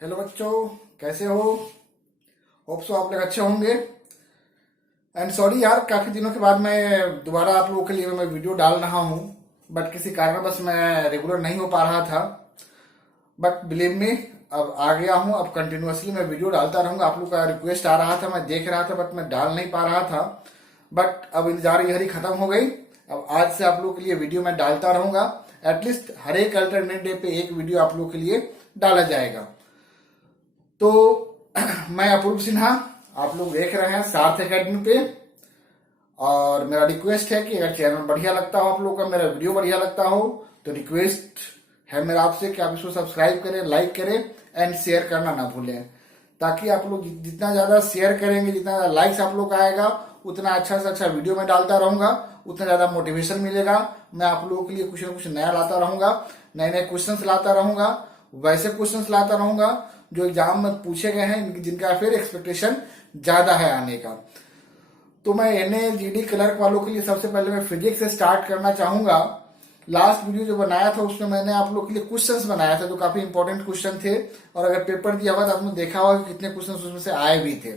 Hello बच्चों, कैसे हो? होप सो आप लोग अच्छे होंगे। एंड सॉरी यार, काफी दिनों के बाद मैं दोबारा आप लोगों के लिए मैं वीडियो डाल रहा हूँ। बट किसी कारणवश मैं रेगुलर नहीं हो पा रहा था। बट बिलीव मी, अब आ गया हूँ। अब कंटिन्यूअसली मैं वीडियो डालता रहूंगा। आप लोग का रिक्वेस्ट आ रहा था, मैं देख रहा था, बट मैं डाल नहीं पा रहा था। बट अब इंतजार ये हरी खत्म हो गई। अब आज से आप लोगों के लिए वीडियो मैं डालता रहूंगा। एटलीस्ट हर एक अल्टरनेट डे पे एक वीडियो आप लोगों के लिए डाला जाएगा। तो मैं अपूर्व सिन्हा, आप लोग देख रहे हैं सार्थ एकेडमी पे। और मेरा रिक्वेस्ट है कि अगर चैनल बढ़िया लगता हो, आप लोग का मेरा वीडियो बढ़िया लगता हो, तो रिक्वेस्ट है मेरा आपसे कि आप इसको सब्सक्राइब करें, लाइक करें एंड शेयर करना ना भूलें। ताकि आप लोग जितना ज्यादा शेयर करेंगे, जितना ज्यादा लाइक्स आप लोग का आएगा, उतना अच्छा से अच्छा वीडियो मैं डालता रहूंगा, उतना ज्यादा मोटिवेशन मिलेगा। मैं आप लोगों के लिए कुछ ना कुछ नया लाता रहूंगा, नए नए क्वेश्चंस लाता रहूंगा, वैसे क्वेश्चंस लाता रहूंगा जो एग्जाम में पूछे गए हैं, जिनका फिर एक्सपेक्टेशन ज्यादा है आने का। तो मैं एनए जीडी क्लर्क वालों के लिए सबसे पहले मैं फिजिक्स से स्टार्ट करना चाहूंगा। लास्ट वीडियो जो बनाया था उसमें मैंने आप लोग के लिए क्वेश्चंस बनाया था जो काफी इंपॉर्टेंट क्वेश्चन थे। और अगर पेपर दिया हुआ तो आपने देखा होगा कि कितने क्वेश्चन उसमें से आए भी थे।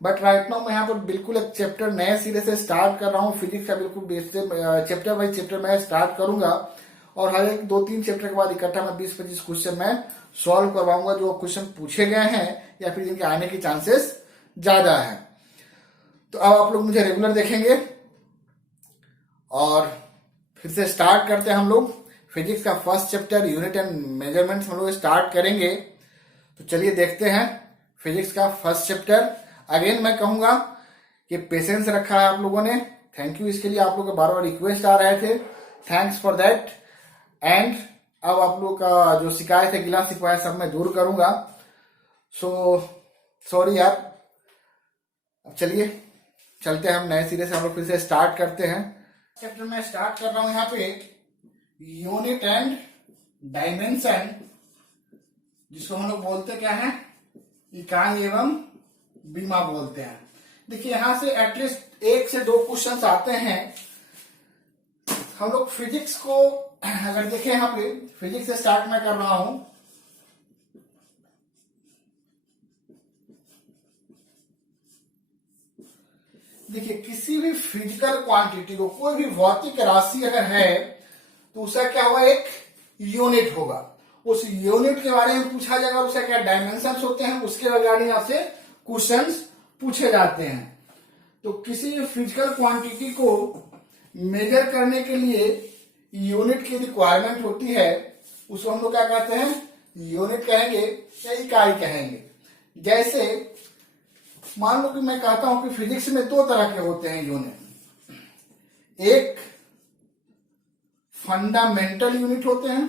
बट राइट नाउ मैं यहाँ पर बिल्कुल एक चैप्टर नए सिरे से स्टार्ट कर रहा हूँ। फिजिक्स का बिल्कुल चैप्टर बाई चैप्टर मैं स्टार्ट करूंगा। और हर एक 2-3 चैप्टर के बाद इकट्ठा मैं 20-25 क्वेश्चन मैं सॉल्व करवाऊंगा, जो क्वेश्चन पूछे गए हैं या फिर जिनके आने के चांसेस ज्यादा है। तो अब आप लोग मुझे रेगुलर देखेंगे। और फिर से स्टार्ट करते हैं हम लोग। फिजिक्स का first chapter unit and measurements हम लोग स्टार्ट करेंगे। तो चलिए देखते हैं फिजिक्स का फर्स्ट चैप्टर। अगेन मैं कहूंगा कि पेशेंस रखा है आप लोगों ने, थैंक यू। इसके लिए आप लोगों के बार बार रिक्वेस्ट आ रहे थे, थैंक्स फॉर दैट। एंड अब आप लोग का जो शिकायत है, गिला शिकवा है, सब मैं दूर करूंगा। सो सॉरी यार। अब चलिए चलते हैं हम नए सिरे से, हम लोग फिर से स्टार्ट करते हैं। चैप्टर में स्टार्ट कर रहा हूं यहाँ पे यूनिट एंड डायमेंशन, जिसको हम लोग बोलते क्या है, इकाई एवं बीमा बोलते हैं। देखिए यहां से एटलीस्ट 1 से 2 क्वेश्चंस आते हैं। हम लोग फिजिक्स को अगर देखें, यहाँ पे फिजिक्स से स्टार्ट मैं कर रहा हूं। देखिए किसी भी फिजिकल क्वांटिटी को, कोई भी भौतिक राशि अगर है तो उसका क्या होगा, एक यूनिट होगा। उस यूनिट के बारे में पूछा जाएगा, उसका क्या डायमेंशंस होते हैं, उसके रिगार्डिंग आपसे क्वेश्चंस पूछे जाते हैं। तो किसी भी फिजिकल क्वांटिटी को मेजर करने के लिए यूनिट की रिक्वायरमेंट होती है। उसको हम लोग क्या कहते हैं, यूनिट कहेंगे या इकाई कहेंगे। जैसे मान लो कि मैं कहता हूं कि फिजिक्स में 2 तरह के होते हैं यूनिट। एक फंडामेंटल यूनिट होते हैं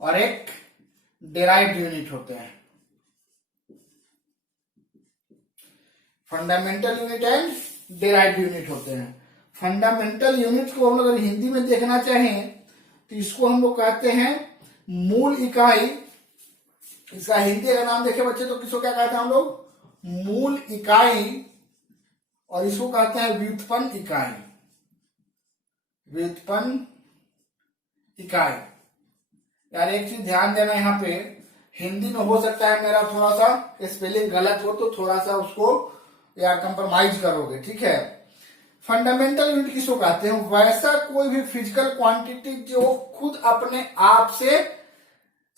और एक डिराइव्ड यूनिट होते हैं। Fundamental unit and derived unit होते हैं। फंडामेंटल यूनिट को हम लोग अगर हिंदी में देखना चाहें तो इसको हम लोग कहते हैं मूल इकाई। इसका हिंदी अगर नाम देखें बच्चे तो किसको क्या कहते हैं हम लोग, मूल इकाई। और इसको कहते हैं व्युत्पन्न इकाई। व्युत्पन्न इकाई। यार एक चीज ध्यान देना, यहाँ पे हिंदी में हो सकता है मेरा थोड़ा सा स्पेलिंग गलत हो, तो थोड़ा सा उसको या कंप्रोमाइज करोगे, ठीक है। फंडामेंटल यूनिट किसको कहते हैं, वैसा कोई भी फिजिकल क्वांटिटी जो खुद अपने आप से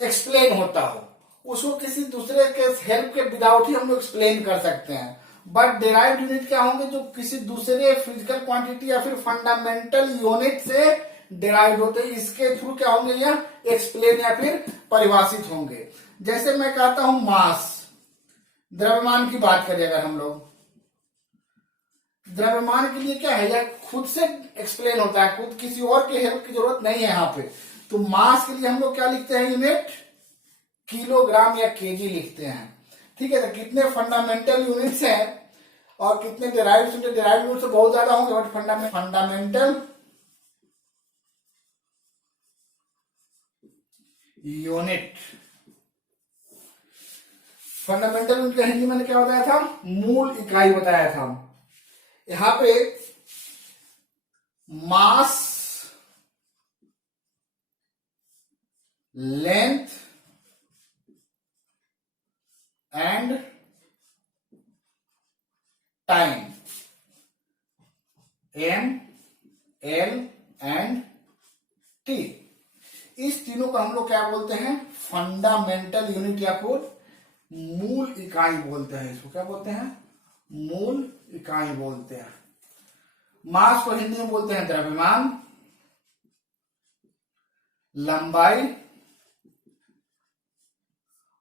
एक्सप्लेन होता हो, उसको किसी दूसरे के हेल्प के विदाउट ही हम लोग एक्सप्लेन कर सकते हैं। बट डिराइव्ड यूनिट क्या होंगे, जो किसी दूसरे फिजिकल क्वांटिटी या फिर फंडामेंटल यूनिट से डिराइव होते हैं। इसके थ्रू क्या होंगे, या एक्सप्लेन या फिर परिभाषित होंगे। जैसे मैं कहता हूं मास, द्रव्यमान की बात करें अगर हम लोग, द्रव्यमान के लिए क्या है, या खुद से एक्सप्लेन होता है, खुद किसी और के हेल्प की जरूरत नहीं है यहाँ पे। तो मास के लिए हम लोग क्या लिखते हैं, यूनिट किलोग्राम या केजी लिखते हैं, ठीक है। तो कितने फंडामेंटल यूनिट्स हैं और कितने डिराइव्ड यूनिट, डिराइव्ड यूनिट से बहुत ज्यादा होंगे, but fundamental unit, fundamental unit Hindi मैंने क्या बताया था, मूल इकाई बताया था। यहां पे mass length and time, M, L and T. इस तीनों को हम लोग क्या बोलते हैं? फंडामेंटल यूनिट या फिर मूल इकाई बोलते हैं। इसको क्या बोलते हैं? मूल इकाई बोलते हैं। मास को हिंदी में बोलते हैं द्रव्यमान, लंबाई,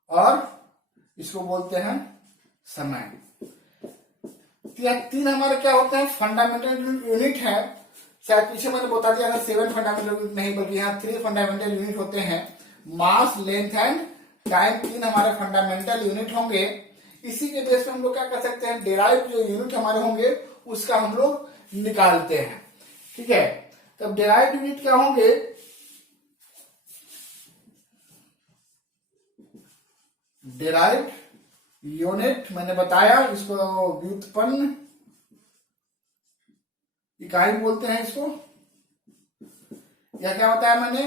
और इसको बोलते हैं समय। यह तीन हमारे क्या होते हैं? फंडामेंटल यूनिट है। शायद पीछे मैंने बता दिया था 7 फंडामेंटल यूनिट नहीं, बल्कि यहाँ 3 फंडामेंटल यूनिट होते हैं। मास, लेंथ एंड टाइम, 3 हमारे फंडामेंटल यूनिट होंगे। इसी के बेस पे हम लोग क्या कर सकते हैं? डेराइव जो यूनिट हमारे होंगे उसका हम लोग निकालते हैं। ठीक है, तब डेराइव यूनिट क्या होंगे? डेराइव यूनिट मैंने बताया, इसको व्युत्पन्न इकाई बोलते हैं इसको। यह क्या बताया मैंने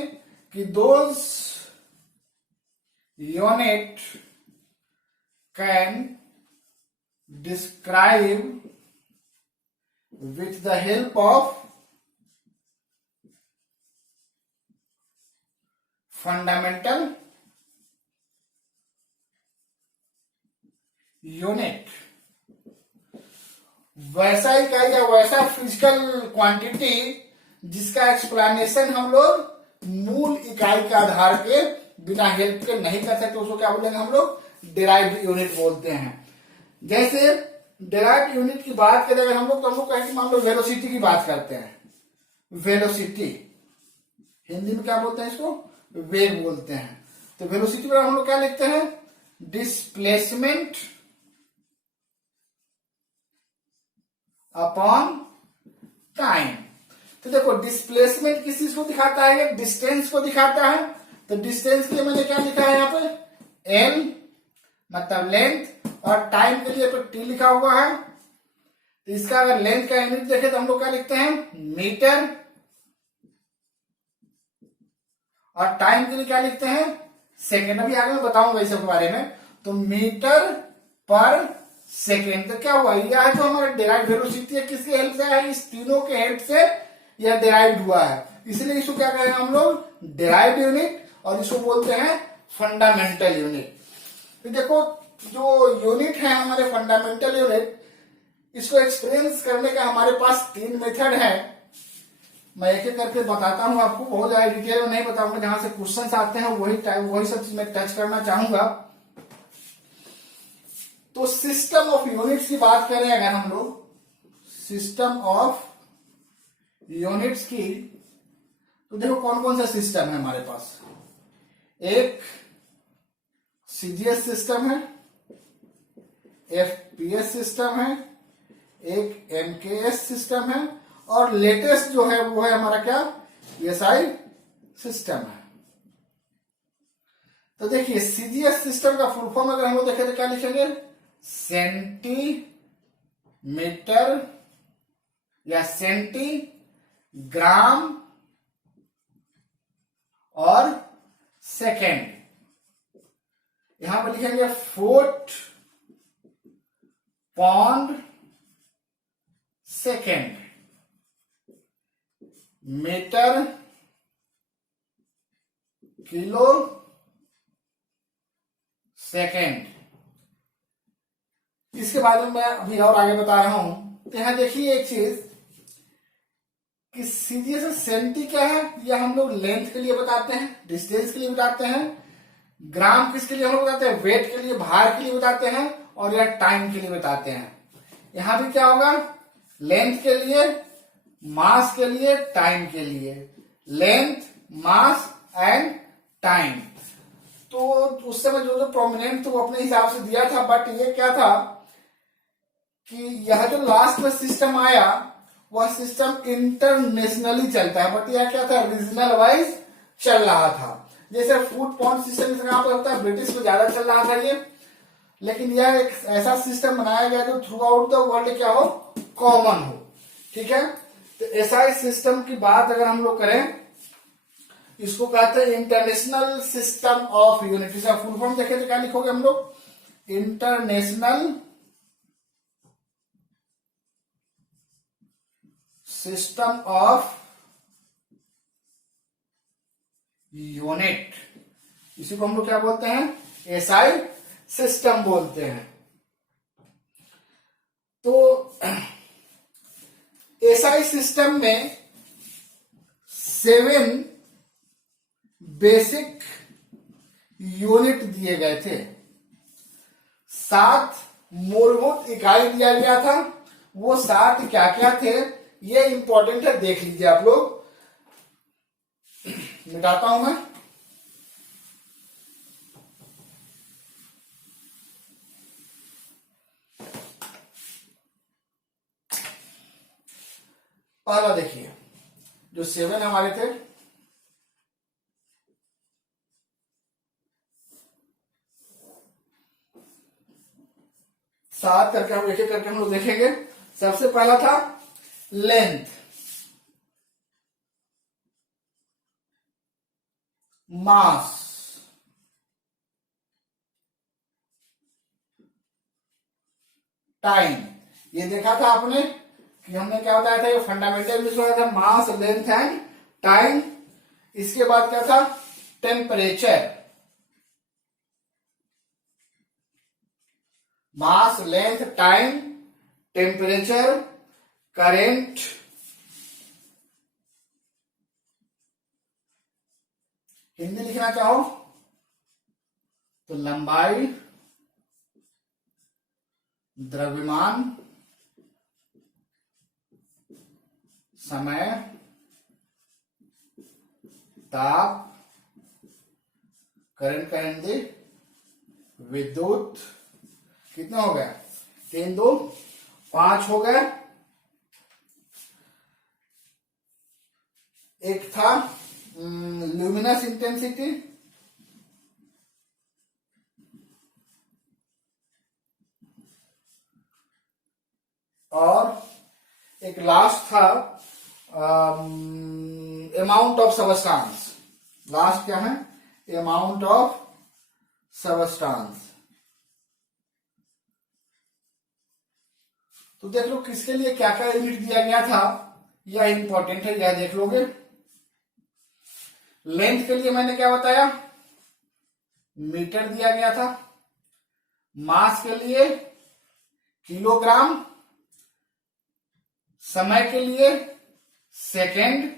कि those unit can describe with the help of fundamental unit. वैसा इकाई या वैसा फिजिकल क्वांटिटी जिसका एक्सप्लेनेशन हम लोग मूल इकाई के आधार के बिना हेल्प के नहीं कर सकते, उसको क्या बोलेंगे हम लोग? डिराइव्ड यूनिट बोलते हैं। जैसे डिराइव्ड यूनिट की बात करें अगर हम लोग, तो हम लोग कहेंगे मान लो वेलोसिटी की बात करते हैं। वेलोसिटी हिंदी में क्या बोलते हैं? इसको वेग बोलते हैं। तो वेलोसिटी पर हम लोग क्या लिखते हैं? Displacement upon time. तो देखो डिस्प्लेसमेंट किस चीज को दिखाता है? डिस्टेंस को दिखाता है। तो डिस्टेंस के लिए मैंने क्या लिखा है यहाँ पे? एल मतलब लेंथ, और टाइम के लिए तो टी लिखा हुआ है। तो इसका अगर लेंथ का यूनिट देखें तो हम लोग क्या लिखते हैं? मीटर, और टाइम के लिए क्या लिखते हैं? सेकेंड। अभी आगे मैं बताऊंगा इस सब के बारे में। तो मीटर पर सेकेंड। तो क्या हुआ? यह है जो हमारा डेराइव वेलोसिटी है, किसके हेल्प से है? इस तीनों के हेल्प से यह डेराइव हुआ है। इसलिए इसको क्या कहेंगे हम लोग? डेराइव्ड यूनिट, और इसको बोलते हैं फंडामेंटल यूनिट। तो देखो जो यूनिट है हमारे फंडामेंटल यूनिट, इसको एक्सपीरियंस करने का हमारे पास 3 मेथड है। मैं एक एक करके बताता हूं आपको, बहुत ज्यादा डिटेल में नहीं बताऊंगा। जहां से क्वेश्चंस आते हैं वही सब चीज मैं टच करना चाहूंगा। तो सिस्टम ऑफ यूनिट्स की बात करें अगर हम लोग, सिस्टम ऑफ यूनिट्स की, तो देखो कौन कौन सा सिस्टम है हमारे पास। एक सीजीएस सिस्टम है, एफपीएस सिस्टम है, एक एमकेएस सिस्टम है, और लेटेस्ट जो है वो है हमारा क्या? एसआई सिस्टम है। तो देखिए सीजीएस सिस्टम का फुल फॉर्म अगर हम लोग देखें तो क्या लिखेंगे? सेंटीमीटर या सेंटीग्राम और सेकेंड। यहां पर लिखेंगे foot, pound, second, metre, kilo, second. इसके बारे में मैं अभी और आगे बता रहा हूं। तो यहां देखिए एक चीज कि सीधे से सेंटी क्या है? यह हम लोग लेंथ के लिए बताते हैं, डिस्टेंस के लिए बताते हैं। ग्राम किसके लिए हम लोग बताते हैं? वेट के लिए, भार के लिए बताते हैं। और यह टाइम के लिए बताते हैं। यहां भी क्या होगा? लेंथ के लिए, मास के लिए, टाइम के लिए। Length, mass and time. तो उस समय जो प्रोमिनेंट तो वो अपने हिसाब से दिया था, बट ये क्या था कि यह जो लास्ट में सिस्टम आया वह सिस्टम इंटरनेशनली चलता है, बट यह क्या था? रीजनल वाइज चल रहा था। जैसे फूड पॉन्ड सिस्टम कहां पर होता है? ब्रिटिश में ज्यादा चल रहा था ये। लेकिन यह एक ऐसा सिस्टम बनाया गया जो थ्रू आउट द वर्ल्ड क्या हो? कॉमन हो। ठीक है, तो एसआई सिस्टम की बात अगर हम लोग करें, इसको कहते हैं इंटरनेशनल सिस्टम ऑफ यूनिट। इसका फुल फॉर्म देखें तो क्या लिखोगे हम लोग, इंटरनेशनल सिस्टम ऑफ यूनिट। इसी को हम लोग क्या बोलते हैं, एसआई सिस्टम बोलते हैं। तो एसआई सिस्टम में 7 बेसिक यूनिट दिए गए थे, 7 मूलभूत इकाई दिया गया था। वो 7 क्या क्या थे, ये इंपॉर्टेंट है, देख लीजिए आप लोग। मिटाता हूं मैं। पहला देखिए, जो 7 हमारे थे, सात करके हम एक एक करके हम लोग देखेंगे। सबसे पहला था लेंथ, मास, टाइम। ये देखा था आपने कि हमने क्या बताया था, ये फंडामेंटल में बताया था, मास, लेंथ एंड टाइम। इसके बाद क्या था, temperature, mass, length, time, temperature, current, Hindi लिखना चाहो तो लंबाई, द्रव्यमान, समय, ताप, करंट का हिंदी, विद्युत। कितना हो गया, 3 2 5 हो गए। एक था ल्यूमिनस इंटेंसिटी, और एक लास्ट था अमाउंट ऑफ सबस्टांस। लास्ट क्या है, अमाउंट ऑफ सबस्टांस। तो देख लो किसके लिए क्या क्या यूनिट दिया गया था, यह इंपॉर्टेंट है, यह देख लोगे। लेंथ के लिए मैंने क्या बताया, मीटर दिया गया था। मास के लिए किलोग्राम, समय के लिए सेकंड,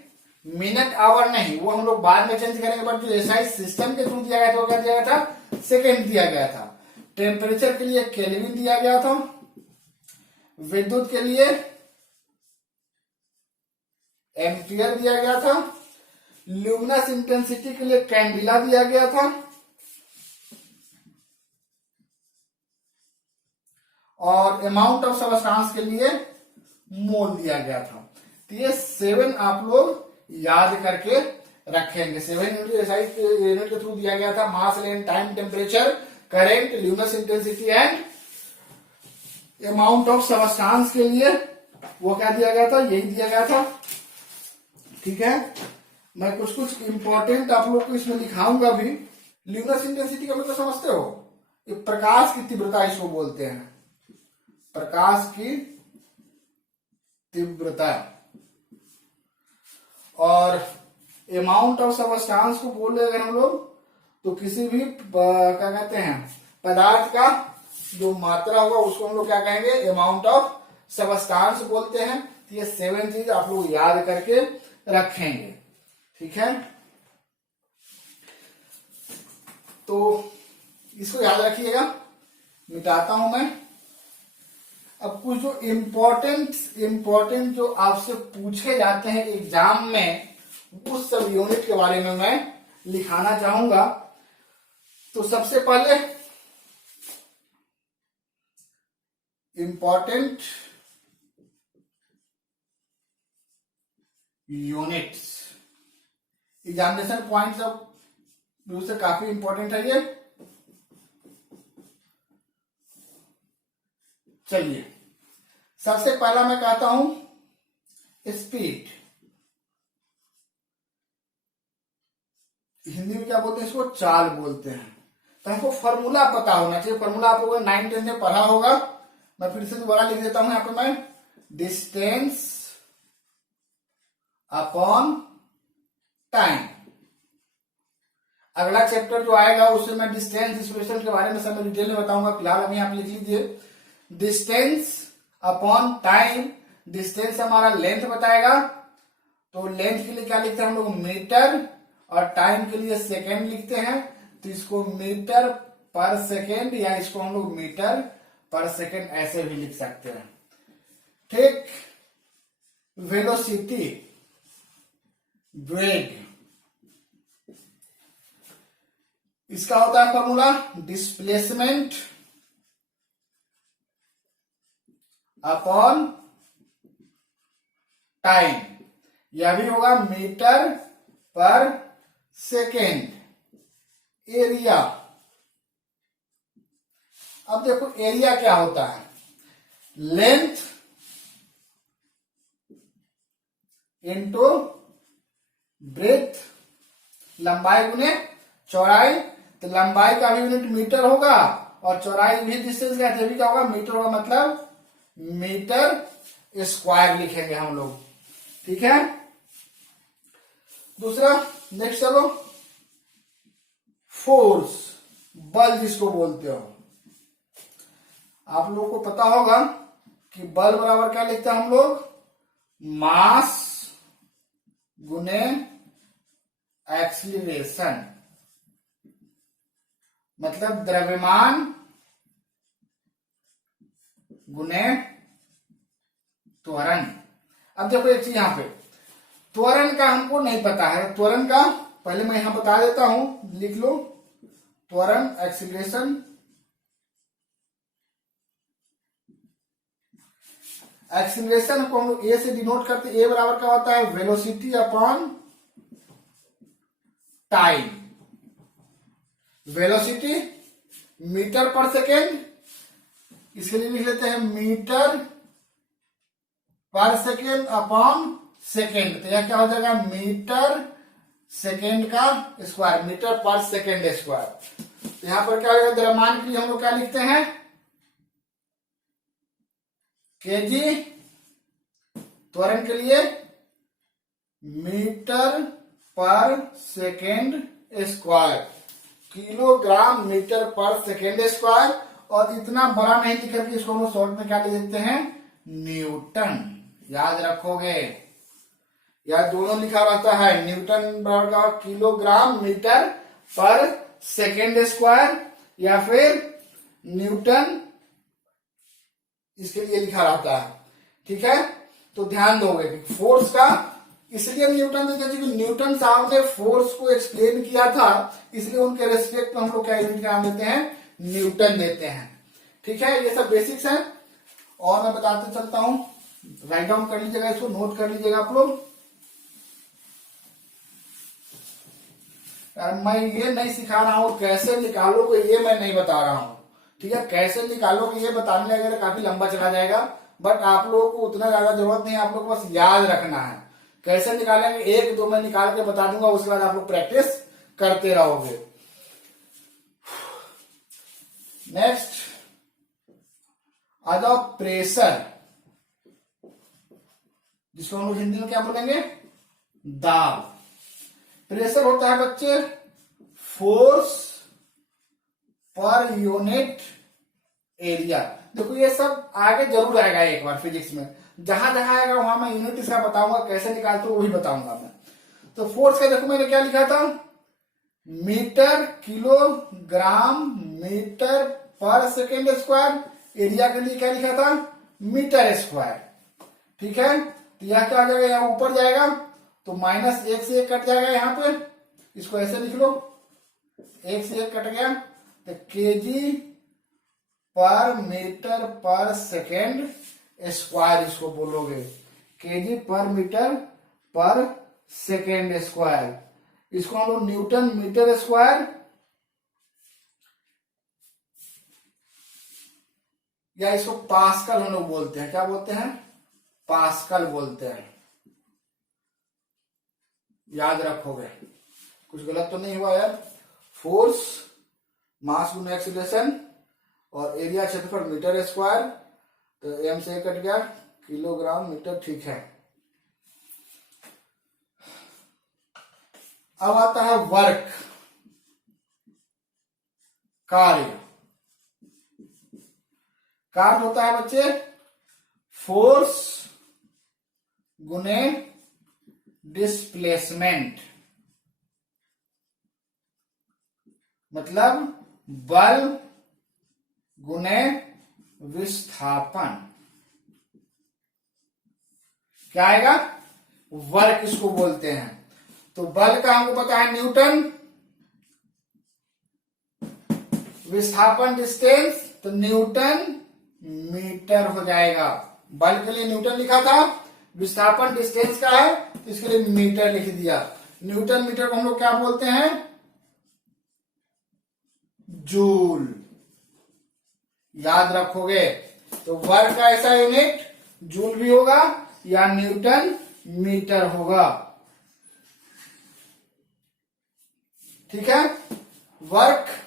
मिनट, आवर नहीं, वो हम लोग बाद में चेंज करेंगे, बट जो एसआई सिस्टम के थ्रू दिया गया था वो क्या दिया गया था, सेकंड दिया गया था। टेम्परेचर के लिए केल्विन दिया गया था। विद्युत के लिए एम्पियर दिया गया था। ल्यूमिनस इंटेंसिटी के लिए कैंडिला दिया गया था। और अमाउंट ऑफ सबस्टांस के लिए मोल दिया गया था। तो ये 7 आप लोग याद करके रखेंगे। 7 यूनिट के थ्रू दिया गया था, mass, length, time, temperature, current, luminous intensity and amount of substance के लिए वो क्या दिया गया था, यही दिया गया था। ठीक है, मैं कुछ कुछ इंपॉर्टेंट आप लोग को इसमें लिखाऊंगा भी। ल्यूमिनस इंटेंसिटी का मतलब समझते हो, ये प्रकाश की तीव्रता इसको बोलते हैं, प्रकाश की तीव्रता। और अमाउंट ऑफ सबस्टांस को बोल रहे अगर हम लोग, तो किसी भी क्या कहते हैं, पदार्थ का जो मात्रा होगा उसको हम लोग क्या कहेंगे, अमाउंट ऑफ सबस्टांस बोलते हैं। तो ये 7 चीज आप लोग याद करके रखेंगे। ठीक है, तो इसको याद रखिएगा। मिटाता हूं मैं। अब कुछ जो इम्पोर्टेंट जो आपसे पूछे जाते हैं एग्जाम में, उस सब यूनिट के बारे में मैं लिखाना चाहूंगा। तो सबसे पहले important units, examination points of से काफी इंपॉर्टेंट है ये। चलिए, सबसे पहला मैं कहता हूं स्पीड। हिंदी में क्या बोलते हैं इसको, चाल बोलते हैं। तो हमको फॉर्मूला पता होना चाहिए। फॉर्मूला आप लोगों ने 9th-10th में पढ़ा होगा। मैं फिर से दोबारा लिख देता हूं यहाँ पे मैं, डिस्टेंस अपॉन टाइम। अगला चैप्टर जो आएगा उसमें मैं डिस्टेंस डिस्प्लेसमेंट के बारे में सब मैं डिटेल में बताऊंगा। फिलहाल अभी आप लिख लीजिए डिस्टेंस अपॉन टाइम। डिस्टेंस हमारा लेंथ बताएगा, तो लेंथ के लिए क्या लिखते हैं हम लोग, मीटर, और टाइम के लिए सेकेंड लिखते हैं। तो इसको मीटर पर सेकेंड या इसको हम लोग मीटर पर सेकेंड ऐसे भी लिख सकते हैं। ठीक। वेलोसिटी, वेग, इसका होता है फॉर्मूला डिस्प्लेसमेंट अपॉन टाइम। यह भी होगा मीटर पर सेकेंड। एरिया, अब देखो एरिया क्या होता है, लेंथ इंटू ब्रेथ, लंबाई गुने चौड़ाई। तो लंबाई का भी यूनिट मीटर होगा और चौड़ाई भी डिस्टेंस का भी क्या होगा, मीटर होगा, मतलब मीटर स्क्वायर लिखेंगे हम लोग। ठीक है। दूसरा नेक्स्ट चलो, फोर्स, बल जिसको बोलते हो। आप लोगों को पता होगा कि बल बराबर क्या लिखते हैं हम लोग, मास गुने एक्सीलरेशन, मतलब द्रव्यमान गुने त्वरण। अब देखो एक चीज यहां पे, त्वरण का हमको नहीं पता है। त्वरण का पहले मैं यहां बता देता हूं, लिख लो। त्वरण एक्सीलरेशन, एक्सीलरेशन को हम लोग ए से डिनोट करते हैं। ए बराबर क्या होता है, velocity upon time. Velocity metre पर सेकेंड, इसके लिए लिख लेते हैं मीटर पर सेकेंड अपॉन सेकेंड। तो यह क्या हो जाएगा, मीटर सेकेंड का स्क्वायर, मीटर पर सेकेंड स्क्वायर। तो यहां पर क्या होगा, द्रव्यमान के लिए हम लोग क्या लिखते हैं, केजी। त्वरण के लिए मीटर पर सेकेंड स्क्वायर, किलोग्राम मीटर पर सेकेंड स्क्वायर। और इतना बड़ा नहीं लिख करके इसको हम शॉर्ट में क्या लिख देते हैं, न्यूटन। याद रखोगे, यह दोनों लिखा रहता है। न्यूटन बराबर किलोग्राम मीटर पर सेकेंड स्क्वायर, या फिर न्यूटन इसके लिए लिखा रहता है। ठीक है। तो ध्यान दोगे फोर्स का इसलिए न्यूटन देते हैं क्योंकि न्यूटन साहब ने फोर्स को एक्सप्लेन किया था, इसलिए उनके रेस्पेक्ट में हम लोग क्या यूनिट का नाम देते हैं, न्यूटन देते हैं। ठीक है। ये सब बेसिक्स है और मैं बताते चलता हूं, राइट डाउन कर लीजिएगा, इसको नोट कर लीजिएगा आप लोग। मैं ये नहीं सिखा रहा हूं कैसे निकालोगे, ये मैं नहीं बता रहा हूं। ठीक है। कैसे निकालोगे ये बताने लगेगा काफी लंबा चला जाएगा, बट आप लोगों को उतना ज्यादा जरूरत नहीं है, आप लोग को बस याद रखना है। कैसे निकालेंगे, एक दो मैं निकाल के बता दूंगा, उसके बाद आप लोग प्रैक्टिस करते रहोगे। नेक्स्ट आ जाओ, प्रेशर, जिसको हम लोग हिंदी में क्या बोलेंगे, दाब। प्रेशर होता है बच्चे फोर्स पर यूनिट एरिया। देखो ये सब आगे जरूर आएगा एक बार फिजिक्स में, जहां जहां आएगा वहां मैं यूनिट इसका बताऊंगा, कैसे निकालते हो वही बताऊंगा मैं। तो फोर्स का देखो मैंने क्या लिखा था, मीटर किलोग्राम मीटर पर सेकेंड स्क्वायर। एरिया के लिए क्या लिखा था, मीटर स्क्वायर। ठीक है। तो यह क्या आ जाएगा, यहाँ ऊपर जाएगा तो माइनस एक से एक कट जाएगा, यहाँ पे इसको ऐसे लिख लो, एक से एक कट गया तो केजी पर मीटर पर सेकेंड स्क्वायर इसको बोलोगे, केजी पर मीटर पर सेकेंड स्क्वायर। इसको हम लोग न्यूटन मीटर स्क्वायर या इसको पास्कल हम लोग बोलते हैं। क्या बोलते हैं, पास्कल बोलते हैं। याद रखोगे, कुछ गलत तो नहीं हुआ यार। फोर्स मास गुना एक्सीलरेशन और एरिया क्षेत्रफल मीटर स्क्वायर, तो एम से कट गया, किलोग्राम मीटर, ठीक है। अब आता है वर्क, कार्य। कार्य होता है बच्चे फोर्स गुने डिस्प्लेसमेंट, मतलब बल गुने विस्थापन। क्या आएगा? वर्क इसको बोलते हैं। तो बल का हमको पता है न्यूटन, विस्थापन डिस्टेंस, तो न्यूटन मीटर हो जाएगा। बल के लिए न्यूटन लिखा था, विस्थापन डिस्टेंस का है तो इसके लिए मीटर लिख दिया। न्यूटन मीटर को हम लोग क्या बोलते हैं? जूल। याद रखोगे। तो वर्क का ऐसा यूनिट जूल भी होगा या न्यूटन मीटर होगा। ठीक है। वर्क।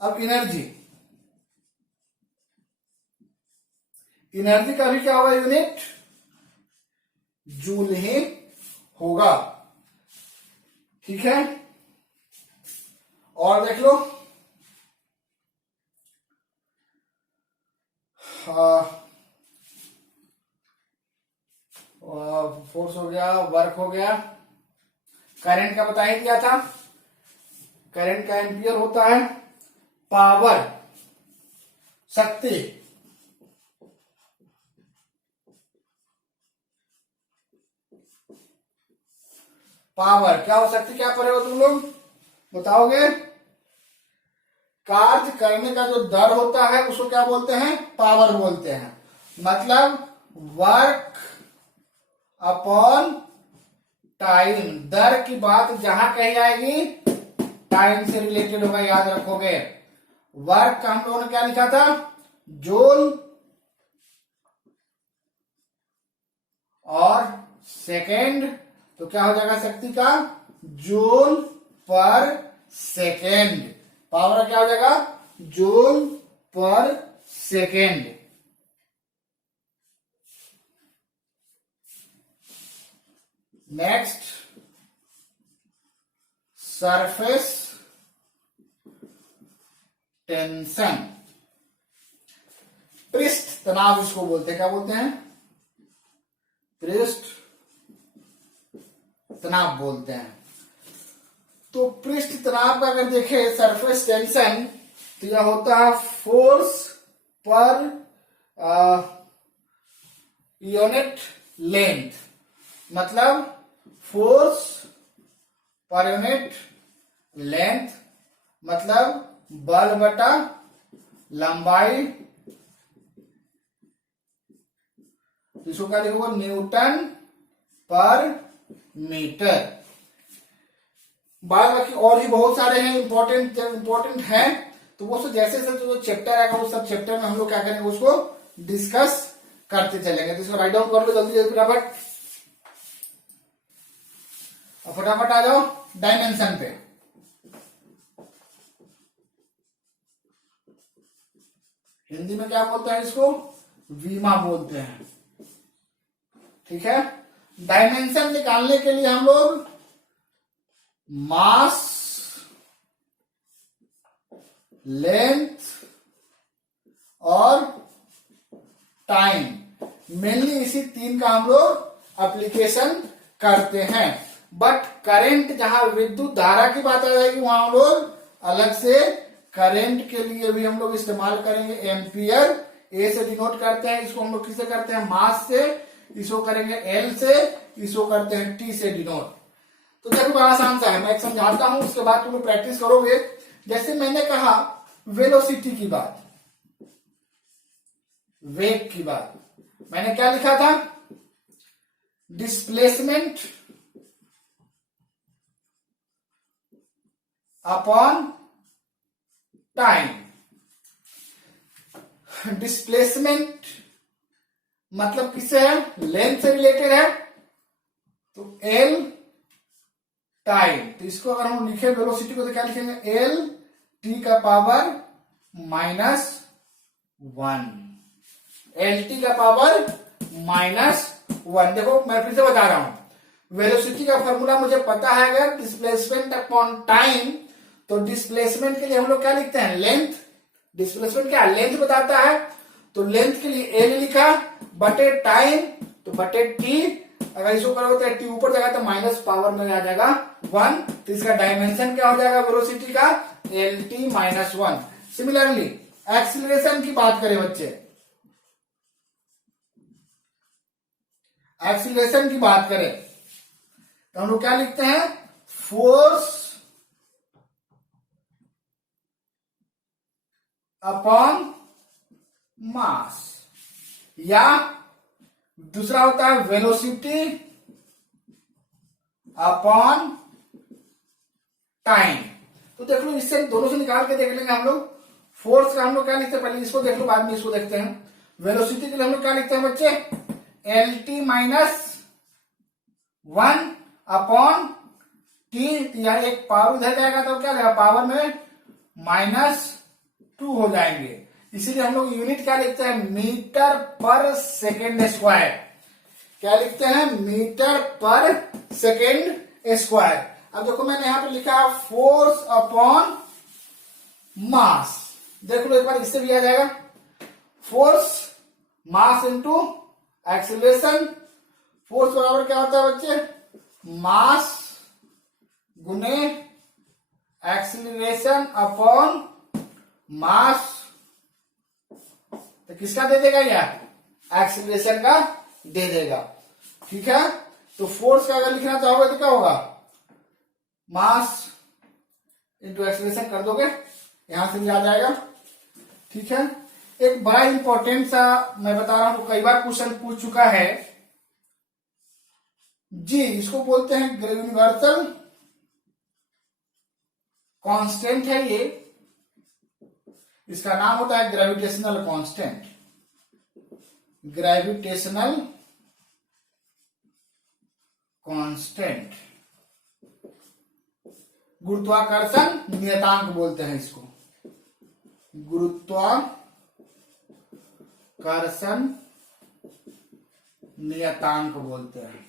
अब एनर्जी, एनर्जी का भी क्या होगा यूनिट? जूल ही होगा। ठीक है। और देख लो, फोर्स हो गया, वर्क हो गया, करंट का बता ही दिया था। करंट का एम्पियर होता है पावर, शक्ति। पावर क्या हो सकती, क्या पढ़े हो तुम लोग बताओगे? कार्य करने का जो दर होता है उसको क्या बोलते हैं? पावर बोलते हैं। मतलब वर्क अपॉन टाइम। दर की बात जहां कही आएगी टाइम से रिलेटेड होगा, याद रखोगे। वर्क का हम लोगों ने क्या लिखा था? जूल और सेकेंड, तो क्या हो जाएगा शक्ति का? जूल पर सेकेंड। पावर का क्या हो जाएगा? जूल पर सेकेंड। नेक्स्ट, सरफेस टेंशन, पृष्ठ तनाव इसको बोलते हैं। क्या बोलते हैं? पृष्ठ तनाव बोलते हैं। तो पृष्ठ तनाव का अगर देखें सरफेस टेंशन, तो यह होता है फोर्स पर यूनिट लेंथ। मतलब फोर्स पर यूनिट लेंथ, मतलब बल बटा लंबाई। इसको क्या लिखोगे? न्यूटन पर मीटर। बाद बाकी और भी बहुत सारे हैं इंपॉर्टेंट हैं, तो वो सब जैसे जैसे जो चैप्टर आएगा वो सब चैप्टर में हम लोग क्या करेंगे उसको डिस्कस करते चलेंगे। तो इसको राइट डाउन कर लो जल्दी जल्दी फटाफट। और फटाफट आ जाओ डायमेंशन पे। हिंदी में क्या बोलते हैं इसको? वीमा बोलते हैं। ठीक है। डायमेंशन निकालने के लिए हम लोग मास, लेंथ और टाइम, मेनली इसी तीन का हम लोग एप्लीकेशन करते हैं। बट करंट, जहां विद्युत धारा की बात आ जाएगी वहां हम लोग अलग से करंट के लिए भी हम लोग इस्तेमाल करेंगे एम्पियर। ए से डिनोट करते हैं, इसको हम लोग किसे करते हैं? मास से। इसको करेंगे एल से, इसको करते हैं टी से डिनोट। तो देखो बड़ा आसान सा है, मैं एक समझाता हूं, उसके बाद तुम लोग प्रैक्टिस करोगे। जैसे मैंने कहा वेलोसिटी की बात, वेग की बात, मैंने क्या लिखा था? Displacement upon time. डिस्प्लेसमेंट मतलब किससे है? लेंथ से रिलेटेड है, तो एल टाइम। तो इसको अगर हम लिखे वेलोसिटी को तो क्या लिखेंगे, एल टी का पावर -1, एल टी का पावर -1। देखो मैं फिर से बता रहा हूं, वेलोसिटी का फॉर्मूला मुझे पता है, अगर डिस्प्लेसमेंट अपॉन टाइम, तो डिस्प्लेसमेंट के लिए हम लोग क्या लिखते हैं, लेंथ। डिस्प्लेसमेंट क्या लेंथ बताता है, तो लेंथ के लिए एल लिखा बटे टाइम, तो बटे टी। अगर इसको करोगे तो टी ऊपर जाएगा तो माइनस पावर में आ जाएगा 1, तो इसका डायमेंशन क्या हो जाएगा वेलोसिटी का, एल टी -1। सिमिलरली एक्सीलरेशन की बात करें बच्चे, एक्सीलरेशन की बात करें तो हम लोग क्या लिखते हैं, फोर्स अपॉन मास, या दूसरा होता है वेलोसिटी अपॉन टाइम। तो देख लो, इससे दोनों से निकाल के देख लेंगे हम लोग। फोर्स का हम लोग क्या लिखते हैं, पहले इसको देख लो बाद में इसको देखते हैं। वेलोसिटी के लिए हम लोग क्या लिखते हैं बच्चे, एल टी -1 अपॉन टी, यहाँ एक पावर इधर जाएगा तो क्या जाएगा, पावर में -2 हो जाएंगे। इसीलिए हम लोग यूनिट क्या लिखते हैं, मीटर पर सेकेंड स्क्वायर। क्या लिखते हैं, मीटर पर सेकेंड स्क्वायर। अब देखो मैंने यहां पे लिखा फोर्स अपॉन मास, देख लो एक बार इससे भी आ जाएगा, force mass into acceleration. Force बराबर क्या होता है बच्चे, मास गुने एक्सीलरेशन अपॉन मास। तो किसका दे देगा यार, एक्सीलरेशन का दे देगा। ठीक है, तो फोर्स का अगर लिखना चाहोगे तो क्या होगा, मास इंटू एक्सीलरेशन कर दोगे, यहां से भी आ जाएगा। ठीक है, एक बड़ा इंपॉर्टेंट सा मैं बता रहा हूं, कई बार क्वेश्चन पूछ चुका है जी, इसको बोलते हैं यूनिवर्सल कांस्टेंट है ये, इसका नाम होता है ग्रेविटेशनल कांस्टेंट, ग्रेविटेशनल कांस्टेंट, गुरुत्वाकर्षण नियतांक बोलते हैं इसको, गुरुत्वाकर्षण नियतांक बोलते हैं।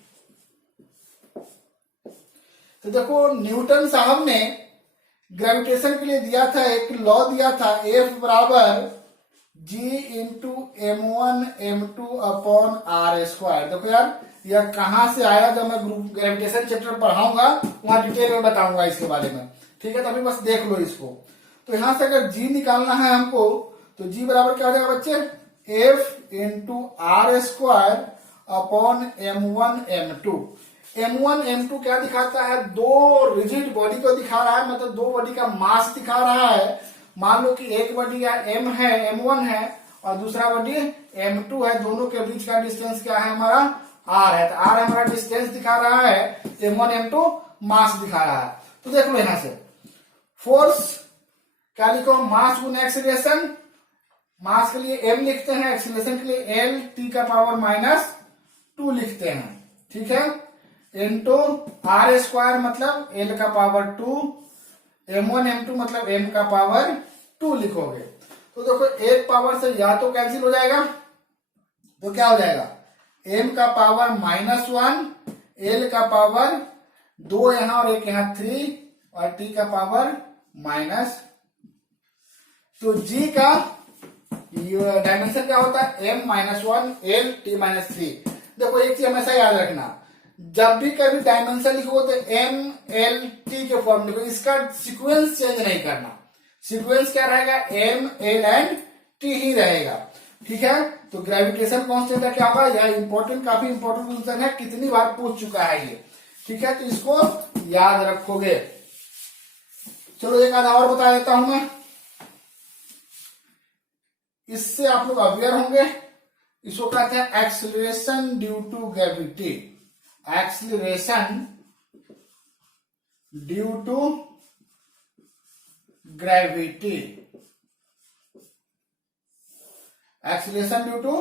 तो देखो न्यूटन साहब ने ग्रेविटेशन के लिए दिया था, एक लॉ दिया था, F बराबर G into m1m2 upon R square. देखो यार यह कहां से आया, जब मैं ग्रेविटेशन चैप्टर पढ़ाऊंगा वहां डिटेल में बताऊंगा इसके बारे में। ठीक है, तो अभी बस देख लो इसको। तो यहां से अगर G निकालना है हमको, तो G बराबर क्या हो जाएगा बच्चे, F into R square upon m1m2। M1 M2 क्या दिखाता है, दो रिजिड बॉडी को दिखा रहा है, मतलब दो बॉडी का मास दिखा रहा है। मान लो कि एक बॉडी या M है, M1 है, और दूसरा बॉडी M2 है, दोनों के बीच का डिस्टेंस क्या है हमारा, R है। तो R हमारा डिस्टेंस दिखा रहा है, M1 M2 मास दिखा रहा है। तो देख लो यहां से फोर्स क्या लिखो, मास गुना एक्सीलरेशन। मास के लिए M लिखते हैं, एक्सीलरेशन के लिए L T का पावर -2 लिखते हैं। ठीक है, इंटू आर स्क्वायर मतलब एल का पावर 2, m1 m2 मतलब m का पावर 2 लिखोगे। तो देखो एक पावर से या तो कैंसिल हो जाएगा, तो क्या हो जाएगा, m का पावर -1, l का पावर 2 यहां और एक यहां 3, और t का पावर -। तो g का डायमेंशन क्या होता है, m-1 l t -3। देखो एक चीज हमेशा याद रखना, जब भी कभी डायमेंशन लिखो तो एम एल टी के फॉर्म लिखो, इसका सीक्वेंस चेंज नहीं करना। सीक्वेंस क्या रहेगा, एम एल एंड टी ही रहेगा। ठीक है, तो ग्रेविटेशन कांस्टेंट क्या होगा, यह इंपॉर्टेंट, काफी इंपॉर्टेंट क्वेश्चन है, कितनी बार पूछ चुका है ये। ठीक है, तो इसको याद रखोगे। चलो एक आधा और बता देता हूं मैं, इससे आप लोग अवेयर होंगे। इसको कहते हैं acceleration due to gravity, acceleration due to gravity, acceleration due to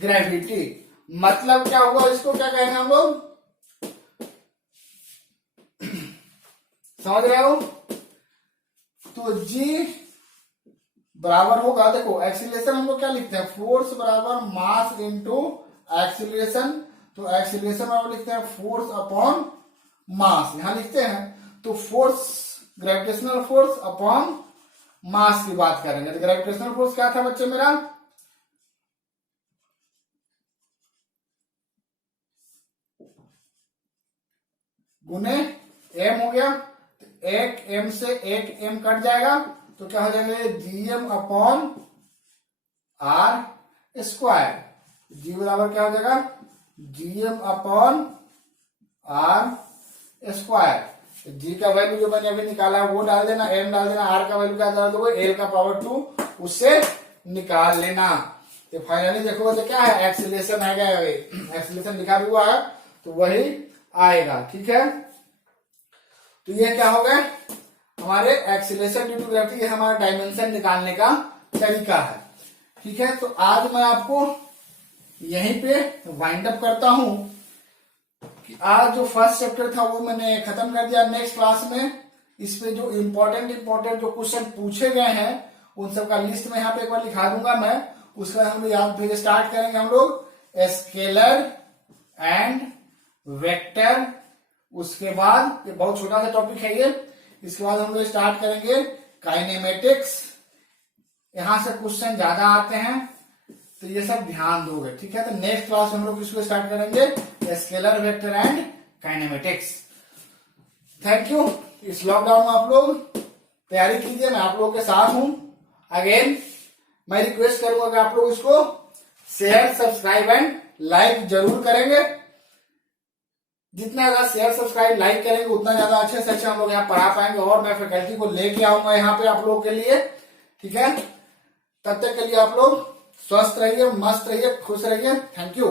gravity मतलब क्या होगा, इसको क्या कहेंगे हम लोग, समझ रहे हो? तो जी बराबर होगा, देखो एक्सीलरेशन हम लोग क्या लिखते हैं, फोर्स बराबर मास इनटू एक्सीलरेशन। तो एक्सीलरेशन बराबर लिखते हैं फोर्स अपॉन मास, यहां लिखते हैं। तो force gravitational force upon mass की बात करेंगे। तो ग्रेविटेशनल फोर्स क्या था बच्चे मेरा, गुने एम हो गया। तो एक एम से एक एम कट जाएगा, तो क्या हो जाएंगे जीएम अपॉन आर स्क्वायर। जी बराबर क्या हो जाएगा, जीएम अपॉन आर स्क्वायर। जी का वैल्यू जो मैंने अभी निकाला है वो डाल देना, एम डाल देना, आर का वैल्यू क्या डाल दोगे, एल का पावर 2 उससे निकाल लेना। तो फाइनली देखो तो क्या है, एक्सीलरेशन आएगा, एक्सीलरेशन लिखा भी हुआ है तो वही आएगा। ठीक है, तो ये क्या हो गया हमारे एक्सीलरेशन ड्यू टू ग्रेविटी, ये हमारा डायमेंशन निकालने का तरीका है। ठीक है, तो आज मैं आपको यहीं पे वाइंड अप करता हूं कि आज जो फर्स्ट चैप्टर था वो मैंने खत्म कर दिया। नेक्स्ट क्लास में इस पे जो इम्पोर्टेंट जो क्वेश्चन पूछे गए हैं उन सब का लिस्ट में यहाँ पे एक बार लिखा दूंगा मैं। उसका हम लोग याद भेज स्टार्ट करेंगे हम लोग स्केलर एंड वेक्टर। उसके बाद ये बहुत छोटा सा टॉपिक है ये, इसके बाद हम लोग स्टार्ट करेंगे काइनेमेटिक्स। यहां से क्वेश्चन ज्यादा आते हैं तो ये सब ध्यान दोगे। ठीक है, तो नेक्स्ट क्लास में हम लोग इसको स्टार्ट करेंगे scalar vector and kinematics. Thank you. इस लॉकडाउन में आप लोग तैयारी कीजिए, मैं आप लोगों के साथ हूं। अगेन मैं रिक्वेस्ट करूंगा कि आप लोग इसको शेयर सब्सक्राइब एंड लाइक जरूर करेंगे। जितना ज्यादा शेयर सब्सक्राइब लाइक करेंगे उतना ज्यादा अच्छे से अच्छे हम लोग यहाँ पढ़ा पाएंगे और मैं फैकल्टी को लेके आऊंगा यहाँ पे आप लोगों के लिए। ठीक है, तब तक के लिए आप लोग स्वस्थ रहिए, मस्त रहिए, खुश रहिए। Thank you.